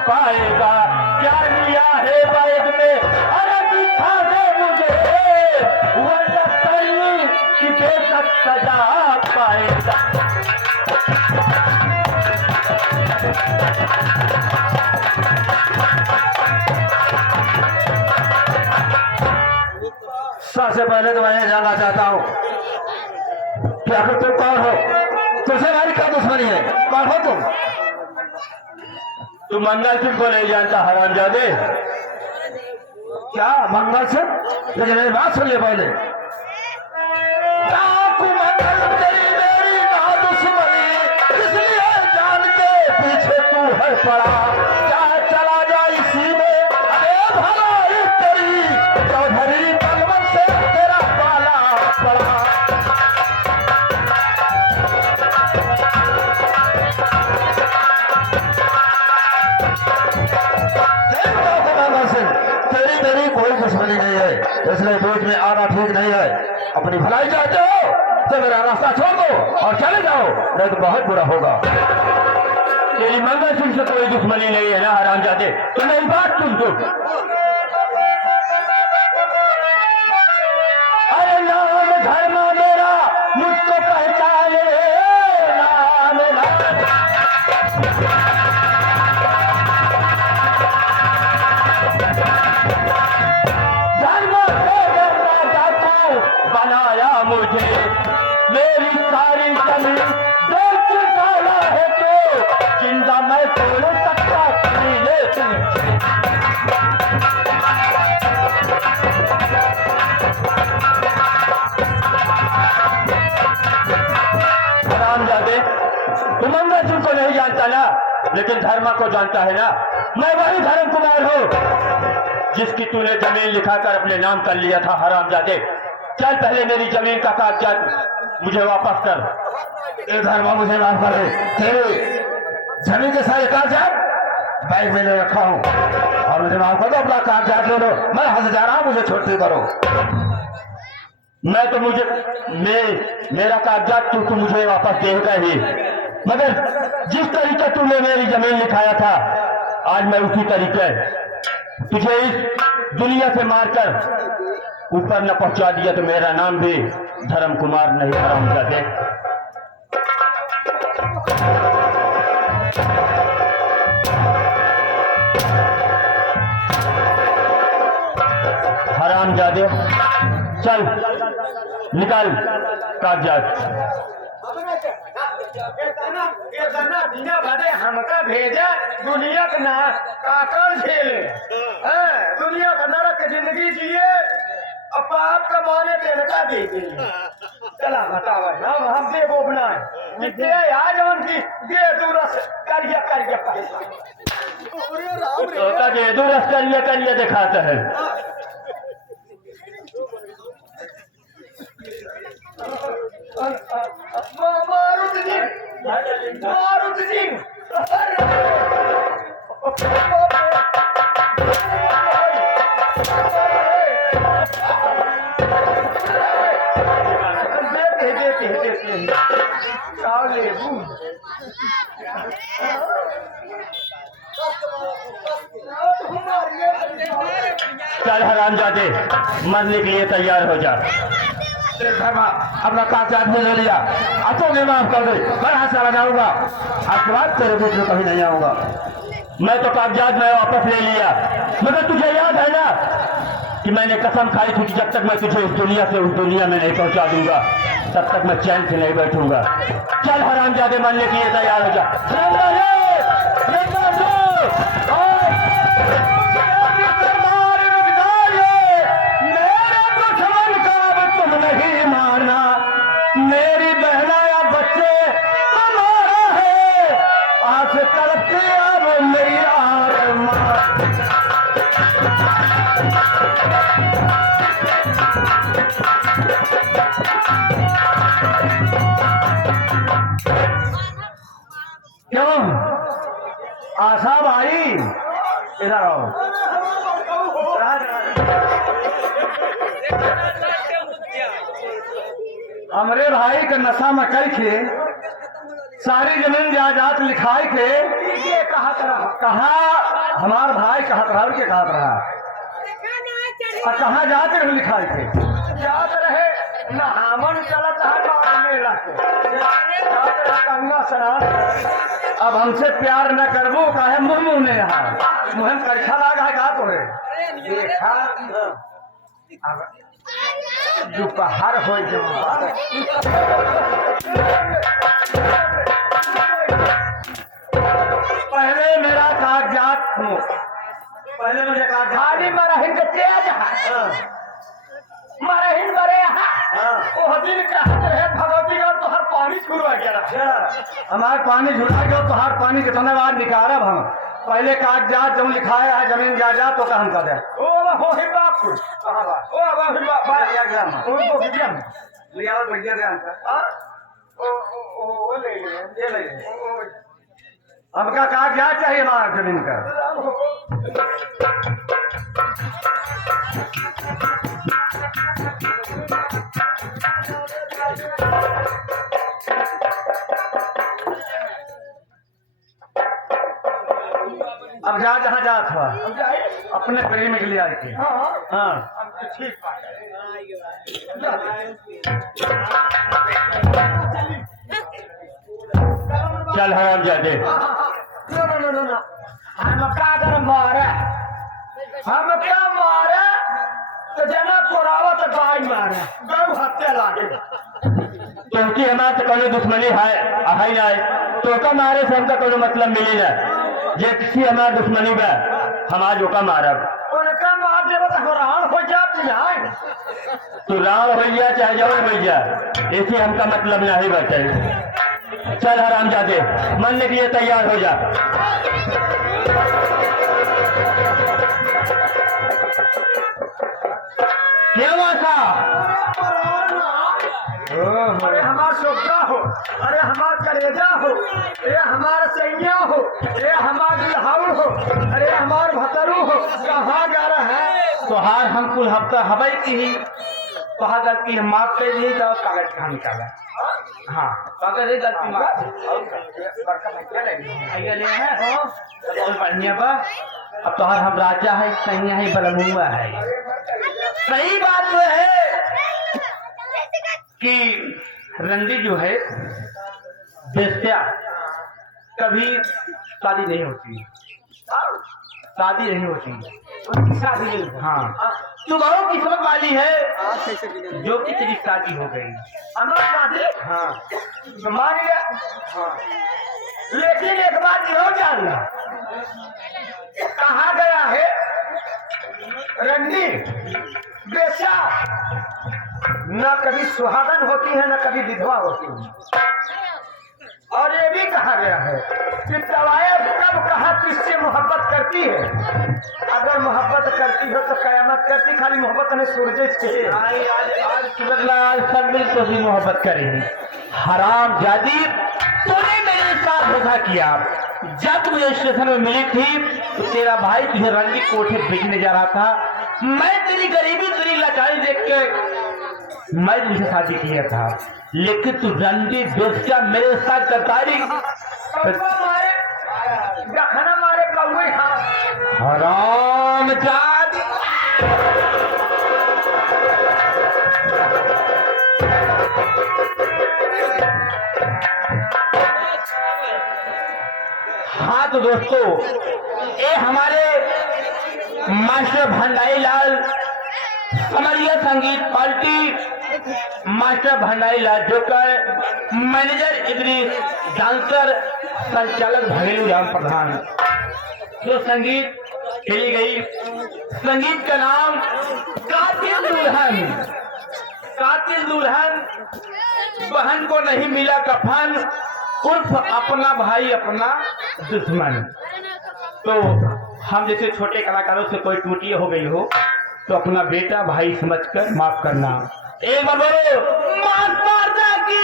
पाएगा। क्या लिया है बैग में, अरे दिखा दे मुझे, वरना कहीं की बेशक सजा पाएगा। सबसे पहले तो मैं जानना चाहता हूँ कि आखिर तुम कौन हो, तुमसे हमारी क्या दुश्मनी है, कौन हो तुम? तुम मंगल सिंह को नहीं जानता हरामजादे? क्या मंगल सिंह? लेकिन मेरी बात सुनिए पहले। मंगल तेरी मेरी ना दुश्मनी, इसलिए जान के पीछे तू है पड़ा, चाहे चला जा इसी में, अरे भलाई तेरी चौधरी तलवन से तेरा पाला पड़ा। तेरी मेरी कोई दुश्मनी नहीं है, इसलिए बीच में आना ठीक नहीं है। अपनी भलाई चाहते हो तो मेरा रास्ता छोड़ दो और चले जाओ, नहीं तो बहुत बुरा होगा। तेरी मंगल सिंह से कोई दुश्मनी नहीं है ना हरामजादे, तो मेरी बात सुन तू। अरे नाम धर्म मेरा मुझको पहचाने, नाम बनाया मुझे, मेरी सारी जमीन बेच डाला है तो जिंदा मैं छोड़ सकता कमीने तुझे। हरामजादे, तुम मंगल सिंह को नहीं जानता ना, लेकिन धर्मा को जानता है ना। मैं वही धर्म कुमार हूँ जिसकी तूने जमीन लिखाकर अपने नाम कर लिया था। हरामजादे, चल पहले मेरी जमीन का कागजात मुझे वापस कर। धर्मा मुझे माफ कर दे, तेरी जमीन के सारे कागजात बैग में ले रखा हूँ और मुझे माफ कर दो, अपना कागजात ले लो। मैं हंस जा रहा हूँ, मुझे छोड़ते करो। मैं तो मेरा कागजात तू मुझे वापस देगा ही, मगर जिस तरीके तूने मेरी जमीन लिखाया था आज मैं उसी तरीके तुझे इस दुनिया से मारकर ऊपर न पहुंचा दिया तो मेरा नाम भी धर्म कुमार नहीं हरामजादे। हरामजादे, चल निकाल कागजात। हमका भेजा दुनिया का ना काकर झेले, दुनिया का नरक जिंदगी जिए, अब पाप कमाने के इनका दे चला बतावा ना हम दे बोबना है आज उनकी दे दूरस करिए तो दे दूरस करिए दिखाता है। मारुत सिंह चल हरामजादे, मरने के लिए तैयार हो जा। अपना कागजात में ले लिया, अब तो माफ कर दे, मैं हाथ से लगाऊंगा, आज के बाद तेरे बीच में कभी नहीं आऊंगा। मैं तो कागजात में वापस ले लिया, मगर तुझे याद है ना कि मैंने कसम खाई थी कि जब तक मैं तुझे इस दुनिया से उस दुनिया में नहीं पहुंचा दूंगा तब तक मैं चैन से नहीं बैठूंगा। चल हरामजादे, मरने के लिए तैयार हो जा। मेरी बहना या बच्चे हमारा है, आज तड़पती अब मेरी क्यों आशा भाई इधर आओ। हमारे भाई का नशा में करके सारी जमीन जायदाद लिखाई के कहा हमार भाई कहत रहा के कहत रहा और कहाँ जाते रहे लिखाई के जात रहे नहावन चलत है मेला के जात रहे गंगा स्नान। अब हमसे प्यार न करबो काहे मुँह मुँह ने यहाँ मुँह में कड़छा लागा है का तोरे देखा अब दोपहर हो पहले मेरा कागजात पहले मुझे कागजात मरहिन के तेज है मरहिन मरे वो दिन कहत रहे भगवती और तोहर पानी छुड़वा के हमारे पानी झुला के तोहर पानी कितना बार निकालब हम पहले कागजात जब लिखाया है जमीन जायदाद तो हम कर दे ओ ही बाप कहां बा ओ ही बाप बाहर एग्जाम ओ विज्ञान लिया बढ़िया दे आंसर ओ ले हमका कागजात चाहिए हमारा जमीन का। अब जा जहाँ जा था अपने प्रेम के लिए आई थी। हाँ चल हराम जाते हम क्या कर मारे हम क्या मारे तो जना कोरावा तो गाय मारे गौ हत्या लागे क्योंकि हमारे तो कोई दुश्मनी है ना तो का मारे से हमका कोई मतलब मिले ना जे किसी हमारे दुश्मनी बा हमारा जो का मारब उनका मार देव तो हैरान हो जाती है तू राम हो जा चाहे जवर हो जा ऐसे हमका मतलब नहीं बचे। चल हराम जाते मरने के लिए तैयार हो जा। क्या वासा अरे हमार सोखा हो अरे हमार कलेजा हो अरे हमार सैया हो अरे हमार दुल्हाऊ हो अरे हमार भतरू हो कहाँ जा रहा है तोहार हम कुल हफ्ता हवाई की ही कहा गलती है माफ कर दी तो कागज कहाँ निकाला। हाँ कागज ही गलती माफ बहुत बढ़िया बा। अब तोहार हम राजा है सैया है बलमुआ है। सही बात तो है कि रंडी जो है बेस्या कभी शादी नहीं होती शादी नहीं होती शादी नहीं। हाँ तू बहुत किस्मत वाली है जो कि तेरी शादी हो गई। हाँ मान लिया हाँ। लेकिन एक बात यो जानना कहा गया है रंडी बेचा न कभी सुहागन होती है न कभी विधवा होती है। और ये भी कहा गया है कि तवायत कब कहा किससे मोहब्बत करती है। अगर मोहब्बत करती हो तो कयामत करती खाली मोहब्बत नहीं सूरज के आज सब मिल तो ही मोहब्बत करेंगे। हराम जादी तूने मेरे साथ धोखा किया। जब मुझे स्टेशन में मिली थी तो तेरा भाई तुझे रंगी कोठे बेचने जा रहा था। मैं तेरी गरीबी तेरी लाचारी देख के मैं तुझे शादी किया था लेकिन तू रंगी बेस्या मेरे साथ गद्दारी खाना मारे कौवे हराम जादी। हाँ तो दोस्तों ये हमारे मास्टर भंडारी लाल समरिया संगीत पार्टी मास्टर भंडारी लाल जोकर मैनेजर इद्रीस डांसर संचालक भगेलू राम प्रधान जो संगीत खेली गई। संगीत का नाम कातिल दुल्हन। कातिल दुल्हन बहन को नहीं मिला कफन उर्फ अपना भाई अपना दुश्मन। तो हम जैसे छोटे कलाकारों से कोई टूटी हो गई हो तो अपना बेटा भाई समझकर माफ करना। एक बार बोलो माफ की।